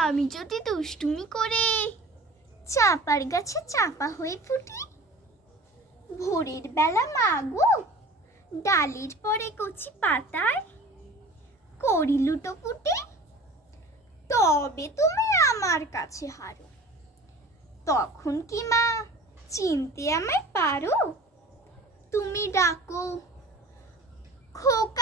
আমি যদি দুষ্টুমি করে চাপার গাছে চাপা হয়ে ফুটি, ভোরের বেলা মাগো ডালির পরে কচি পাতায় করি লুটো ফুটে তবে তুমি আমার কাছে হারো। তখন কি মা চিনতে আমায় পারো? তুমি ডাকো, খোকা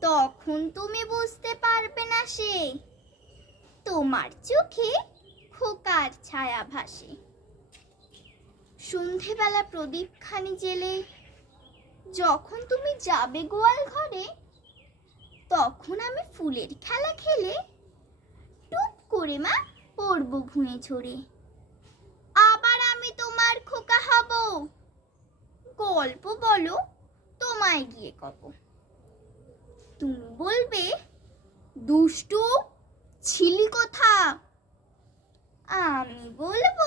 তখন তুমি বুঝতে পারবে না সে। তোমার চোখে খোকার ছায়া ভাসে। সন্ধেবেলা প্রদীপখানি জেলে। যখন তুমি যাবে গোয়াল ঘরে, তখন আমি ফুলের খেলা খেলে টুপ করে মা পড়ব ভুঁয়ে ঝরে। আবার আমি তোমার খোকা হব। গল্প বলো, তোমায় গিয়ে কব। তুমি বলবে দুষ্টু ছিলি কোথা? আমি বলব